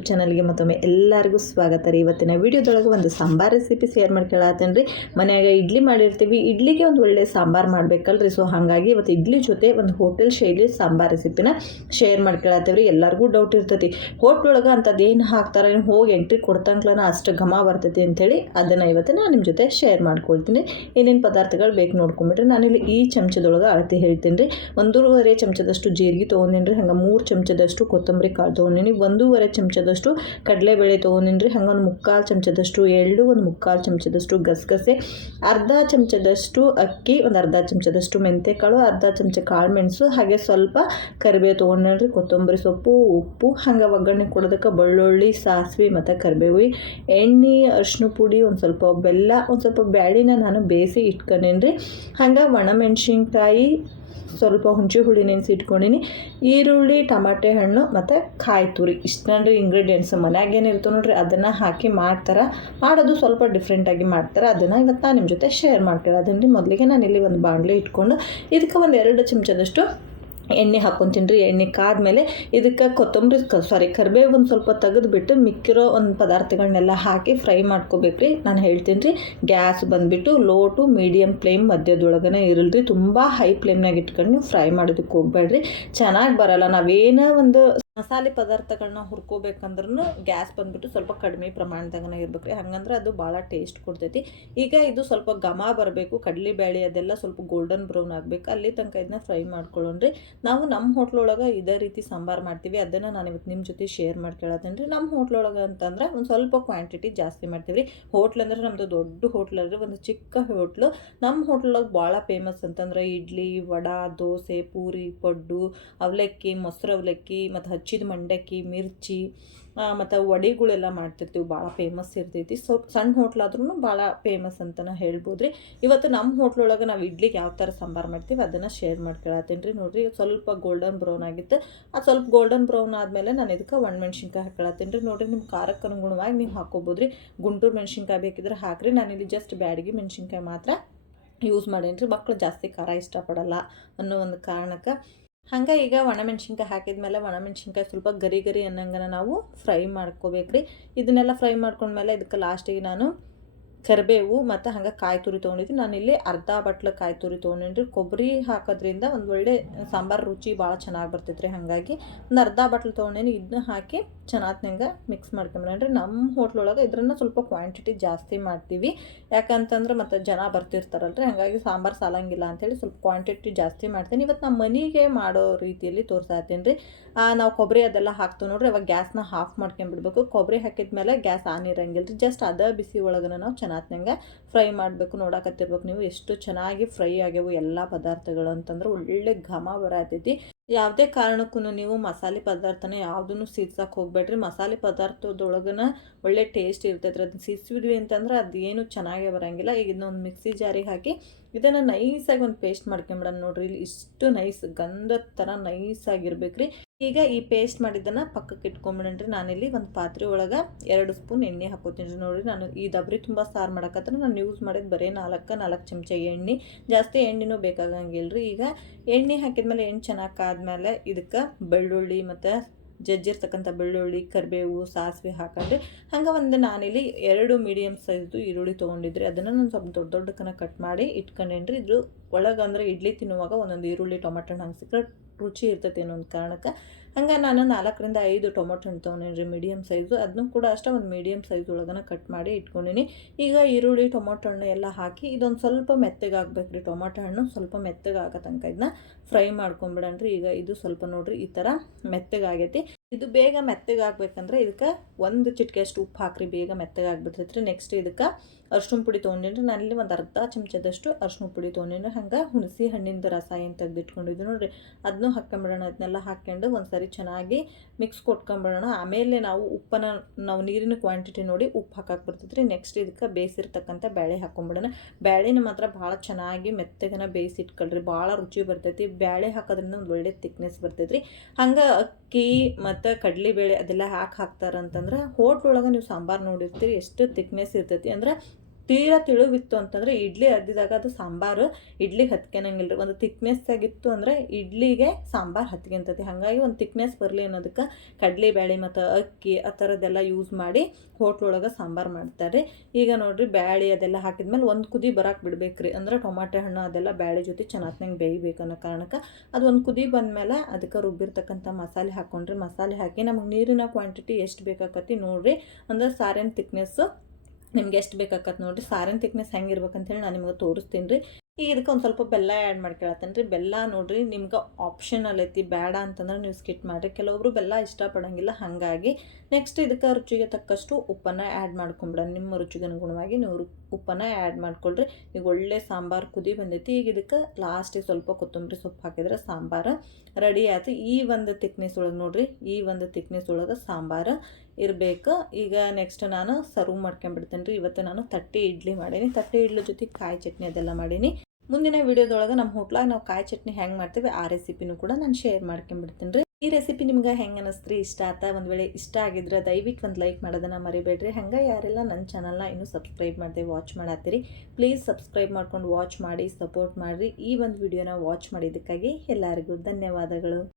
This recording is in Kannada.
ಯೂಟ್ಯೂಬ್ ಚಾನಲ್ಗೆ ಮತ್ತೊಮ್ಮೆ ಎಲ್ಲರಿಗೂ ಸ್ವಾಗತ ರೀ. ಇವತ್ತಿನ ವಿಡಿಯೋದೊಳಗೆ ಒಂದು ಸಾಂಬಾರ್ ರೆಸಿಪಿ ಶೇರ್ ಮಾಡ್ಕೊಳ್ಳತ್ತೇನೆ ರೀ. ಮನೆಯಾಗ ಇಡ್ಲಿ ಮಾಡಿರ್ತೀವಿ, ಇಡ್ಲಿಗೆ ಒಂದು ಒಳ್ಳೆ ಸಾಂಬಾರು ಮಾಡಬೇಕಲ್ರಿ. ಸೊ ಹಾಗಾಗಿ ಇವತ್ತು ಇಡ್ಲಿ ಜೊತೆ ಒಂದು ಹೋಟೆಲ್ ಶೈಲಿ ಸಾಂಬಾರ್ ರೆಸಿಪಿನ ಶೇರ್ ಮಾಡ್ಕೊಳ್ಳತ್ತೇವೆ ರೀ. ಎಲ್ಲರಿಗೂ ಡೌಟ್ ಇರ್ತೈತಿ, ಹೋಟ್ಲೊಳಗೆ ಅಂಥದ್ದು ಏನು ಹಾಕ್ತಾರೆ, ಹೋಗಿ ಎಂಟ್ರಿ ಕೊಡ್ತಂಕ್ಲನ ಅಷ್ಟು ಘಮ ಬರ್ತೈತಿ ಅಂಥೇಳಿ ಅದನ್ನು ಇವತ್ತು ನಾನು ನಿಮ್ಮ ಜೊತೆ ಶೇರ್ ಮಾಡ್ಕೊಳ್ತೀನಿ. ಏನೇನು ಪದಾರ್ಥಗಳು ಬೇಕು ನೋಡ್ಕೊಂಬಿಟ್ರಿ. ನಾನಿಲ್ಲಿ ಈ ಚಮಚದೊಳಗೆ ಅಳತೆ ಹೇಳ್ತೀನಿ ರೀ. 1.5 ಚಮಚದಷ್ಟು ಜೀರಿಗೆ ತೊಗೊಂಡಿನಿ ರೀ. ಹಂಗೆ 3 ಚಮಚದಷ್ಟು ಕೊತ್ತಂಬರಿ ಕಾಳು ತೊಗೊಂಡಿನಿ, 1.5 ಚಮಚದಷ್ಟು ಕಡಲೆಬೇಳೆ ತೊಗೊಂಡಿನಿ ರೀ. ಹಂಗೆ 1/4 ಚಮಚದಷ್ಟು ಎಳ್ಳು, 1/4 ಚಮಚದಷ್ಟು ಗಸಗಸೆ, ಅರ್ಧ ಚಮಚದಷ್ಟು ಅಕ್ಕಿ, ಒಂದು ಅರ್ಧ ಚಮಚದಷ್ಟು ಮೆಂತ್ಯಕಾಳು, ಅರ್ಧ ಚಮಚ ಕಾಳು ಮೆಣಸು, ಹಾಗೆ ಸ್ವಲ್ಪ ಕರಿಬೇವು ತೊಗೊಂಡ್ರಿ, ಕೊತ್ತಂಬರಿ ಸೊಪ್ಪು, ಉಪ್ಪು, ಹಂಗೆ ಒಗ್ಗರಣೆ ಕೊಡೋದಕ್ಕೆ ಬೆಳ್ಳುಳ್ಳಿ, ಸಾಸಿವೆ ಮತ್ತು ಕರಿಬೇವು, ಎಣ್ಣೆ, ಅರಿಶಿನ ಪುಡಿ, ಒಂದು ಸ್ವಲ್ಪ ಬೆಲ್ಲ, ಒಂದು ಸ್ವಲ್ಪ ಬ್ಯಾಳಿನ ನಾನು ಬೇಯಿಸಿ ಇಟ್ಕೊಂಡೇನಿ ರೀ. ಹಂಗೆ ಒಣಮೆಣ್ಸಿನ್ಕಾಯಿ, ಸ್ವಲ್ಪ ಹುಣಸೆ ಹುಳಿ ನೆನೆಸಿ ಇಟ್ಕೊಂಡಿನಿ, ಈರುಳ್ಳಿ, ಟಮಾಟೆ ಹಣ್ಣು ಮತ್ತು ಕಾಯಿ ತುರಿ. ಇಷ್ಟನ್ರಿ ಇಂಗ್ರೀಡಿಯೆಂಟ್ಸ್. ಮನ್ಯಾಗ ಏನಿರ್ತವೆ ನೋಡ್ರಿ ಅದನ್ನು ಹಾಕಿ ಮಾಡೋದು ಸ್ವಲ್ಪ ಡಿಫ್ರೆಂಟಾಗಿ ಮಾಡ್ತಾರೆ. ಅದನ್ನು ಇವತ್ತು ನಾನು ನಿಮ್ಮ ಜೊತೆ ಶೇರ್ ಮಾಡ್ಕೊಳ್ಳೋದನ್ನು ರೀ. ಮೊದಲಿಗೆ ನಾನು ಇಲ್ಲಿ ಒಂದು ಬಾಣಲೆ ಇಟ್ಕೊಂಡು ಇದಕ್ಕೆ ಒಂದು 2 ಚಮಚದಷ್ಟು ಎಣ್ಣೆ ಹಾಕ್ಕೊತೀನಿ ರೀ. ಎಣ್ಣೆ ಕಾದ್ಮೇಲೆ ಇದಕ್ಕೆ ಕರಿಬೇವು ಒಂದು ಸ್ವಲ್ಪ ತೆಗೆದುಬಿಟ್ಟು ಮಿಕ್ಕಿರೋ ಒಂದು ಪದಾರ್ಥಗಳನ್ನೆಲ್ಲ ಹಾಕಿ ಫ್ರೈ ಮಾಡ್ಕೋಬೇಕು ರೀ. ನಾನು ಹೇಳ್ತೀನಿ ರೀ, ಗ್ಯಾಸ್ ಬಂದುಬಿಟ್ಟು ಲೋ ಟು ಮೀಡಿಯಮ್ ಫ್ಲೇಮ್ ಮಧ್ಯದೊಳಗನೆ ಇರಲ್ರಿ. ತುಂಬ ಹೈ ಫ್ಲೇಮ್ನಾಗ ಇಟ್ಕೊಂಡು ನೀವು ಫ್ರೈ ಮಾಡೋದಕ್ಕೆ ಹೋಗ್ಬೇಡ್ರಿ, ಚೆನ್ನಾಗಿ ಬರಲ್ಲ. ನಾವೇನೋ ಒಂದು ಮಸಾಲೆ ಪದಾರ್ಥಗಳನ್ನ ಹುರ್ಕೋಬೇಕಂದ್ರೂ ಗ್ಯಾಸ್ ಬಂದುಬಿಟ್ಟು ಸ್ವಲ್ಪ ಕಡಿಮೆ ಪ್ರಮಾಣದಾಗನೇ ಇರ್ಬೇಕು ರೀ. ಹಂಗಂದ್ರೆ ಅದು ಭಾಳ ಟೇಸ್ಟ್ ಕೊಡ್ತೈತಿ. ಈಗ ಇದು ಸ್ವಲ್ಪ ಘಮ ಬರಬೇಕು, ಕಡಲೆಬೇಳೆ ಅದೆಲ್ಲ ಸ್ವಲ್ಪ ಗೋಲ್ಡನ್ ಬ್ರೌನ್ ಆಗಬೇಕು, ಅಲ್ಲಿ ತನಕ ಇದನ್ನ ಫ್ರೈ ಮಾಡ್ಕೊಳ್ಳೋಣ್ರಿ. ನಾವು ನಮ್ಮ ಹೋಟ್ಲೊಳಗೆ ಇದೇ ರೀತಿ ಸಾಂಬಾರು ಮಾಡ್ತೀವಿ. ಅದನ್ನು ನಾನು ಇವತ್ತು ನಿಮ್ಮ ಜೊತೆ ಶೇರ್ ಮಾಡ್ಕೊಳ್ಳೋದೇನು ರೀ. ನಮ್ಮ ಹೋಟ್ಲೊಳಗೆ ಅಂತಂದ್ರೆ ಒಂದು ಸ್ವಲ್ಪ ಕ್ವಾಂಟಿಟಿ ಜಾಸ್ತಿ ಮಾಡ್ತೀವಿ ರೀ. ಹೋಟ್ಲ್ ಅಂದರೆ ನಮ್ಮದು ದೊಡ್ಡ ಹೋಟ್ಲ್ ಅಲ್ರಿ, ಒಂದು ಚಿಕ್ಕ ಹೋಟ್ಲು. ನಮ್ಮ ಹೋಟ್ಲೊಳಗೆ ಭಾಳ ಫೇಮಸ್ ಅಂತಂದ್ರೆ ಇಡ್ಲಿ, ವಡಾ, ದೋಸೆ, ಪೂರಿ, ಪಡ್ಡು, ಅವಲಕ್ಕಿ, ಮೊಸರು ಅವಲಕ್ಕಿ, ಮತ್ತು ಹಚ್ಚಿದ ಮಂಡಕ್ಕಿ, ಮಿರ್ಚಿ, ಮತ್ತು ವಡೆಗಳೆಲ್ಲ ಮಾಡ್ತಿರ್ತೀವಿ. ಭಾಳ ಫೇಮಸ್ ಇರ್ತೈತಿ. ಸಣ್ಣ ಹೋಟ್ಲಾದ್ರೂ ಭಾಳ ಫೇಮಸ್ ಅಂತಲೇ ಹೇಳ್ಬೋದು ರೀ. ಇವತ್ತು ನಮ್ಮ ಹೋಟ್ಲೊಳಗೆ ನಾವು ಇಡ್ಲಿಗೆ ಯಾವ ಥರ ಸಾಂಬಾರು ಮಾಡ್ತೀವಿ ಅದನ್ನು ಶೇರ್ ಮಾಡ್ಕೊಳತ್ತೀನಿ ರೀ. ನೋಡಿರಿ, ಸ್ವಲ್ಪ ಗೋಲ್ಡನ್ ಬ್ರೌನ್ ಆಗಿತ್ತು. ಅದು ಸ್ವಲ್ಪ ಗೋಲ್ಡನ್ ಬ್ರೌನ್ ಆದಮೇಲೆ ನಾನು ಇದಕ್ಕೆ ಒಣಮೆಣ್ಸಿನ್ಕಾಯಿ ಹಾಕೊಳತ್ತೀನಿ ರೀ. ನೋಡಿರಿ, ನಿಮ್ಮ ಖಾರಕ್ಕೆ ಅನುಗುಣವಾಗಿ ನೀವು ಹಾಕ್ಕೋಬೋದು ರೀ. ಗುಂಟೂರು ಮೆಣ್ಸಿನ್ಕಾಯಿ ಬೇಕಿದ್ರೆ ಹಾಕಿರಿ. ನಾನಿಲ್ಲಿ ಜಸ್ಟ್ ಬ್ಯಾಡಗಿ ಮೆಣ್ಸಿನ್ಕಾಯಿ ಮಾತ್ರ ಯೂಸ್ ಮಾಡೇನಿ ರೀ. ಮಕ್ಕಳು ಜಾಸ್ತಿ ಖಾರ ಇಷ್ಟಪಡಲ್ಲ ಅನ್ನೋ ಒಂದು ಕಾರಣಕ್ಕೆ. ಹಂಗೆ ಈಗ ಒಣಮೆಣ್ಸಿನ್ಕಾಯಿ ಹಾಕಿದ್ಮೇಲೆ ಒಣಮೆಣ್ಸಿನ್ಕಾಯಿ ಸ್ವಲ್ಪ ಗರಿ ಗರಿ ಅನ್ನಂಗನ ನಾವು ಫ್ರೈ ಮಾಡ್ಕೋಬೇಕ್ರಿ. ಇದನ್ನೆಲ್ಲ ಫ್ರೈ ಮಾಡ್ಕೊಂಡ್ಮೇಲೆ ಇದಕ್ಕೆ ಲಾಸ್ಟಿಗೆ ನಾನು ಕರಿಬೇವು ಮತ್ತು ಹಂಗೆ ಕಾಯಿ ತುರಿ ತೊಗೊಂಡಿದ್ದೀನಿ. ನಾನಿಲ್ಲಿ ಅರ್ಧ ಬಟ್ಲು ಕಾಯಿ ತುರಿ ತೊಗೊಂಡಿನಿ. ಕೊಬ್ಬರಿ ಹಾಕೋದ್ರಿಂದ ಒಂದು ಒಳ್ಳೆ ಸಾಂಬಾರು ರುಚಿ ಭಾಳ ಚೆನ್ನಾಗಿ ಬರ್ತೈತೆ ರೀ. ಹಾಗಾಗಿ ಒಂದು ಅರ್ಧ ಬಟ್ಲು ತೊಗೊಂಡೇನಿ. ಇದನ್ನ ಹಾಕಿ ಚೆನ್ನಾಗಿ ಮಿಕ್ಸ್ ಮಾಡ್ಕೊಂಬಿಡ್ರಿ. ನಮ್ಮ ಹೋಟ್ಲೊಳಗೆ ಇದ್ರನ್ನ ಸ್ವಲ್ಪ ಕ್ವಾಂಟಿಟಿ ಜಾಸ್ತಿ ಮಾಡ್ತೀವಿ, ಯಾಕಂತಂದ್ರೆ ಮತ್ತು ಜನ ಬರ್ತಿರ್ತಾರಲ್ರಿ. ಹಾಗಾಗಿ ಸಾಂಬಾರು ಸಾಲಂಗಿಲ್ಲ ಅಂಥೇಳಿ ಸ್ವಲ್ಪ ಕ್ವಾಂಟಿಟಿ ಜಾಸ್ತಿ ಮಾಡ್ತೀನಿ. ಇವತ್ತು ನಮ್ಮ ಮನೆಗೆ ಮಾಡೋ ರೀತಿಯಲ್ಲಿ ತೋರ್ಸಾತೀನಿ ರೀ. ನಾವು ಕೊಬ್ಬರಿ ಅದೆಲ್ಲ ಹಾಕ್ತೀವಿ ನೋಡ್ರಿ, ಅವಾಗ ಗ್ಯಾಸ್ನ ಆಫ್ ಮಾಡ್ಕೊಂಬಿಡ್ಬೇಕು. ಕೊಬ್ಬರಿ ಹಾಕಿದ್ಮೇಲೆ ಗ್ಯಾಸ್ ಆನ್ ಇರಂಗಿಲ್ಲ ರೀ. ಜಸ್ಟ್ ಅದ ಬಿಸಿ ಒಳಗನ ನಾವು ಚೆನ್ನಾಗಿ ಫ್ರೈ ಮಾಡಬೇಕು. ನೋಡಕತ್ತಿರ್ಬೇಕು ನೀವು ಎಷ್ಟು ಚೆನ್ನಾಗಿ ಫ್ರೈ ಆಗ್ಯಾವು ಎಲ್ಲ ಪದಾರ್ಥಗಳು ಅಂತಂದ್ರೆ ಒಳ್ಳೆ ಘಮ ಬರತೈತಿ. ಯಾವುದೇ ಕಾರಣಕ್ಕೂ ನೀವು ಮಸಾಲೆ ಪದಾರ್ಥನ ಯಾವುದನ್ನು ಸೀದ್ಸಕ್ಕೆ ಹೋಗ್ಬೇಡ್ರಿ. ಮಸಾಲೆ ಪದಾರ್ಥದೊಳಗನ ಒಳ್ಳೆ ಟೇಸ್ಟ್ ಇರ್ತೈತೆ ರೀ. ಅದನ್ನ ಸೀದ್ಸಿದ್ವಿ ಅಂತಂದ್ರೆ ಅದು ಏನು ಚೆನ್ನಾಗೇ ಬರೋಂಗಿಲ್ಲ. ಈಗ ಇದನ್ನೊಂದು ಮಿಕ್ಸಿ ಜಾರಿಗೆ ಹಾಕಿ ಇದನ್ನು ನೈಸಾಗಿ ಒಂದು ಪೇಸ್ಟ್ ಮಾಡ್ಕೊಂಬಿಡೋಣ. ನೋಡ್ರಿ, ಇಲ್ಲಿ ಇಷ್ಟು ನೈಸ್ ಗಂಧದ ಥರ ನೈಸಾಗಿರ್ಬೇಕು ರೀ. ಈಗ ಈ ಪೇಸ್ಟ್ ಮಾಡಿದ್ದನ್ನು ಪಕ್ಕಕ್ಕೆ ಇಟ್ಕೊಂಬಿಡಣ್ರಿ. ನಾನಿಲ್ಲಿ ಒಂದು ಪಾತ್ರೆ ಒಳಗೆ 2 ಸ್ಪೂನ್ ಎಣ್ಣೆ ಹಾಕೋತೀನಿ ರೀ. ನೋಡಿರಿ, ನಾನು ಈ ದಬ್ರಿ ತುಂಬ ಸಾರು ಮಾಡಕತ್ರ ನಾನು ಯೂಸ್ ಮಾಡಿದ್ದು ಬರೀ 4 ಚಮಚ ಎಣ್ಣೆ, ಜಾಸ್ತಿ ಎಣ್ಣೆನೂ ಬೇಕಾಗಂಗಿಲ್ಲ ರೀ. ಈಗ ಎಣ್ಣೆ ಹಾಕಿದ್ಮೇಲೆ ಎಣ್ಣೆ ಚೆನ್ನಾಗಿ ಕಾದ್ಮೇಲೆ ಇದಕ್ಕೆ ಬೆಳ್ಳುಳ್ಳಿ ಮತ್ತು ಜಜ್ಜಿರ್ತಕ್ಕಂಥ ಬೆಳ್ಳುಳ್ಳಿ, ಕರಿಬೇವು, ಸಾಸಿವೆ ಹಾಕೊಂಡ್ರಿ. ಹಂಗೆ ಒಂದು ನಾನಿಲ್ಲಿ 2 ಮೀಡಿಯಮ್ ಸೈಜ್ದು ಈರುಳ್ಳಿ ತೊಗೊಂಡಿದ್ರಿ. ಅದನ್ನು ನಾನು ಸ್ವಲ್ಪ ದೊಡ್ಡದಕ್ಕನ ಕಟ್ ಮಾಡಿ ಇಟ್ಕೊಂಡೇನ್ರಿ. ಇದ್ರ ಒಳಗೆ ಅಂದರೆ ಇಡ್ಲಿ ತಿನ್ನುವಾಗ ಒಂದೊಂದು ಈರುಳ್ಳಿ, ಟೊಮೆಟೊ ಹಣ್ಣು ಹಂಗೆ ಸಿಕ್ಕರೆ ರುಚಿ ಇರ್ತೈತೆ ಅನ್ನೋ ಒಂದು ಕಾರಣಕ್ಕೆ. ಹಂಗೆ ನಾನು 4 ರಿಂದ 5 ಟೊಮೊಟೊ ಹಣ್ಣು ತೊಗೊಂಡೇನ್ರಿ, ಮೀಡಿಯಮ್ ಸೈಜು. ಅದನ್ನು ಕೂಡ ಅಷ್ಟೇ ಒಂದು ಮೀಡಿಯಮ್ ಸೈಜ್ ಒಳಗನ ಕಟ್ ಮಾಡಿ ಇಟ್ಕೊಂಡಿನಿ. ಈಗ ಈರುಳ್ಳಿ, ಟೊಮೊಟೊ ಹಣ್ಣು ಎಲ್ಲ ಹಾಕಿ ಇದೊಂದು ಸ್ವಲ್ಪ ಮೆತ್ತಗಾಗಬೇಕು ರೀ. ಟೊಮೊಟೊ ಹಣ್ಣು ಸ್ವಲ್ಪ ಮೆತ್ತಗಾಗೋ ತನಕ ಇದನ್ನ ಫ್ರೈ ಮಾಡ್ಕೊಂಬಿಡಣ್ರಿ. ಈಗ ಇದು ಸ್ವಲ್ಪ ನೋಡಿರಿ ಈ ಥರ ಮೆತ್ತಗಾಗೈತಿ. ಇದು ಬೇಗ ಮೆತ್ತಗಾಗಬೇಕಂದ್ರೆ ಇದಕ್ಕೆ 1 ಚಿಟಿಕೆಯಷ್ಟು ಉಪ್ಪು ಹಾಕಿರಿ, ಬೇಗ ಮೆತ್ತಗಾಗ್ಬಿಡ್ತೈತೆ ರೀ. ನೆಕ್ಸ್ಟ್ ಇದಕ್ಕೆ ಅರಿಶಿನ ಪುಡಿ ತೊಗೊಂಡಿನಿ. ನಾನಿಲ್ಲಿ ಒಂದು ಅರ್ಧ ಚಮಚದಷ್ಟು ಅರಿಶಿನ ಪುಡಿ ತೊಗೊಂಡಿನಿ. ಹಂಗೆ ಹುಣಸೆ ಹಣ್ಣಿಂದ ರಸ ಏನು ತೆಗೆದಿಟ್ಕೊಂಡಿದ್ದು ನೋಡಿರಿ, ಅದನ್ನೂ ಹಾಕ್ಕೊಂಬಿಡೋಣ. ಅದನ್ನೆಲ್ಲ ಹಾಕ್ಕೊಂಡು ಒಂದು ಸರಿ ಚೆನ್ನಾಗಿ ಮಿಕ್ಸ್ ಕೊಟ್ಕೊಂಬಿಡೋಣ. ಆಮೇಲೆ ನಾವು ನೀರಿನ ಕ್ವಾಂಟಿಟಿ ನೋಡಿ ಉಪ್ಪು ಹಾಕಕ್ಕೆ ಬರ್ತೈತೆ ರೀ. ನೆಕ್ಸ್ಟ್ ಇದಕ್ಕೆ ಬೇಯಿಸಿರ್ತಕ್ಕಂಥ ಬೇಳೆ ಹಾಕ್ಕೊಂಬಿಡೋಣ. ಬೇಳೆನ ಮಾತ್ರ ಭಾಳ ಚೆನ್ನಾಗಿ ಮೆತ್ತಗನ ಬೇಯಿಸಿಟ್ಕೊಳ್ರಿ, ಭಾಳ ರುಚಿ ಬರ್ತೈತಿ. ಬೇಳೆ ಹಾಕೋದ್ರಿಂದ ಒಂದು ಒಳ್ಳೆ ತಿಕ್ನೆಸ್ ಬರ್ತೈತೆ ರೀ. ಹಂಗೆ ಅಕ್ಕಿ ಮತ್ತು ಕಡಲೆಬೇಳೆ ಅದೆಲ್ಲ ಹಾಕ್ತಾರಂತಂದ್ರೆ ಹೋಟ್ಲೊಳಗೆ ನೀವು ಸಾಂಬಾರು ನೋಡಿರ್ತೀರಿ ಎಷ್ಟು ತಿಕ್ನೆಸ್ ಇರ್ತೈತಿ ಅಂದ್ರೆ ತೀರಾ ತಿಳುವಿತ್ತು ಅಂತಂದರೆ ಇಡ್ಲಿ ಅದ್ದಿದಾಗ ಅದು ಸಾಂಬಾರು ಇಡ್ಲಿಗೆ ಹತ್ಕೊಳಂಗಿಲ್ಲ ರೀ. ಒಂದು ಥಿಕ್ನೆಸ್ ಆಗಿತ್ತು ಅಂದರೆ ಇಡ್ಲಿಗೆ ಸಾಂಬಾರು ಹತ್ಕೊಂತತಿ. ಹಾಗಾಗಿ ಒಂದು ಥಿಕ್ನೆಸ್ ಬರಲಿ ಅನ್ನೋದಕ್ಕೆ ಕಡಲೆಬೇಳೆ ಮತ್ತು ಅಕ್ಕಿ ಆ ಥರದ್ದೆಲ್ಲ ಯೂಸ್ ಮಾಡಿ ಹೋಟ್ಲೊಳಗೆ ಸಾಂಬಾರು ಮಾಡ್ತಾರೆ. ಈಗ ನೋಡಿರಿ ಬ್ಯಾಳೆ ಅದೆಲ್ಲ ಹಾಕಿದ್ಮೇಲೆ ಒಂದು ಕುದಿ ಬರೋಕೆ ಬಿಡ್ಬೇಕು ರೀ. ಅಂದ್ರೆ ಟೊಮಾಟೊ ಹಣ್ಣು ಅದೆಲ್ಲ ಬ್ಯಾಳೆ ಜೊತೆ ಚೆನ್ನಾಗಿ ಬೇಯಬೇಕು ಅನ್ನೋ ಕಾರಣಕ್ಕೆ ಅದು ಒಂದು ಕುದಿ ಬಂದಮೇಲೆ ಅದಕ್ಕೆ ರುಬ್ಬಿರ್ತಕ್ಕಂಥ ಮಸಾಲೆ ಹಾಕ್ಕೊಂಡ್ರಿ. ಮಸಾಲೆ ಹಾಕಿ ನಮಗೆ ನೀರಿನ ಕ್ವಾಂಟಿಟಿ ಎಷ್ಟು ಬೇಕಾಕತಿ ನೋಡಿರಿ. ಅಂದ್ರೆ ಸಾರಿನ ಥಿಕ್ನೆಸ್ಸು ನಿಮ್ಗೆ ಎಷ್ಟು ಬೇಕಾಕತ್ತೆ ನೋಡಿರಿ. ಸಾರಿನ ಥಿಕ್ನೆಸ್ ಹೆಂಗೆ ಇರ್ಬೇಕಂತೇಳಿ ನಾನು ನಿಮ್ಗೆ ತೋರಿಸ್ತೀನಿ ರೀ. ಈಗ ಇದಕ್ಕೆ ಒಂದು ಸ್ವಲ್ಪ ಬೆಲ್ಲ ಆ್ಯಡ್ ಮಾಡ್ಕೊಳತ್ತೇನೆ ರೀ. ಬೆಲ್ಲ ನೋಡಿರಿ ನಿಮ್ಗೆ ಆಪ್ಷನಲ್ ಐತಿ, ಬೇಡ ಅಂತಂದ್ರೆ ನೀವು ಸ್ಕಿಪ್ ಮಾಡಿರಿ. ಕೆಲವೊಬ್ರು ಬೆಲ್ಲ ಇಷ್ಟಪಡೋಂಗಿಲ್ಲ. ಹಾಗಾಗಿ ನೆಕ್ಸ್ಟ್ ಇದಕ್ಕೆ ರುಚಿಗೆ ತಕ್ಕಷ್ಟು ಉಪ್ಪನ್ನು ಆ್ಯಡ್ ಮಾಡ್ಕೊಂಬಿಡೋಣ. ನಿಮ್ಮ ರುಚಿಗೆ ಅನುಗುಣವಾಗಿ ನೀವು ಉಪ್ಪನ್ನು ಆ್ಯಡ್ ಮಾಡ್ಕೊಳ್ರಿ. ಈಗ ಒಳ್ಳೆ ಸಾಂಬಾರು ಕುದಿ ಬಂದೈತಿ. ಈಗ ಇದಕ್ಕೆ ಲಾಸ್ಟಿಗೆ ಸ್ವಲ್ಪ ಕೊತ್ತಂಬರಿ ಸೊಪ್ಪು ಹಾಕಿದ್ರೆ ಸಾಂಬಾರು ರೆಡಿ ಆಯ್ತು. ಈ ಒಂದು ಥಿಕ್ನೆಸ್ ಒಳಗೆ ನೋಡಿರಿ, ಈ ಒಂದು ಥಿಕ್ನೆಸ್ ಒಳಗೆ ಸಾಂಬಾರು ಇರಬೇಕು. ಈಗ ನೆಕ್ಸ್ಟ್ ನಾನು ಸರ್ವ್ ಮಾಡ್ಕೊಂಬಿಡ್ತೇನೆ ರೀ. ಇವತ್ತು ನಾನು ತಟ್ಟೆ ಇಡ್ಲಿ ಮಾಡೀನಿ. ತಟ್ಟೆ ಇಡ್ಲಿ ಜೊತೆ ಕಾಯಿ ಚಟ್ನಿ ಅದೆಲ್ಲ ಮಾಡೀನಿ. ಮುಂದಿನ ವಿಡಿಯೋದೊಳಗೆ ನಮ್ಮ ಹೋಟ್ಲಾಗ ನಾವು ಕಾಯಿ ಚಟ್ನಿ ಹೆಂಗೆ ಮಾಡ್ತೀವಿ ಆ ರೆಸಿಪಿನೂ ಕೂಡ ನಾನು ಶೇರ್ ಮಾಡ್ಕೊಂಬಿಡ್ತೀನಿ ರೀ. ಈ ರೆಸಿಪಿ ನಿಮ್ಗೆ ಹೆಂಗೆ ಅನ್ನಿಸ್ತ್ರಿ, ಇಷ್ಟ ಆಯ್ತಾ? ಒಂದು ವೇಳೆ ಇಷ್ಟ ಆಗಿದ್ರೆ ದಯವಿಟ್ಟು ಒಂದು ಲೈಕ್ ಮಾಡೋದನ್ನು ಮರಿಬೇಡ್ರಿ. ಹಂಗೆ ಯಾರೆಲ್ಲ ನನ್ನ ಚಾನಲ್ನ ಇನ್ನೂ ಸಬ್ಸ್ಕ್ರೈಬ್ ಮಾಡ್ತೀವಿ ವಾಚ್ ಮಾಡತ್ತೀರಿ, ಪ್ಲೀಸ್ ಸಬ್ಸ್ಕ್ರೈಬ್ ಮಾಡ್ಕೊಂಡು ವಾಚ್ ಮಾಡಿ ಸಪೋರ್ಟ್ ಮಾಡಿರಿ. ಈ ಒಂದು ವಿಡಿಯೋನ ವಾಚ್ ಮಾಡಿದ್ದಕ್ಕಾಗಿ ಎಲ್ಲರಿಗೂ ಧನ್ಯವಾದಗಳು.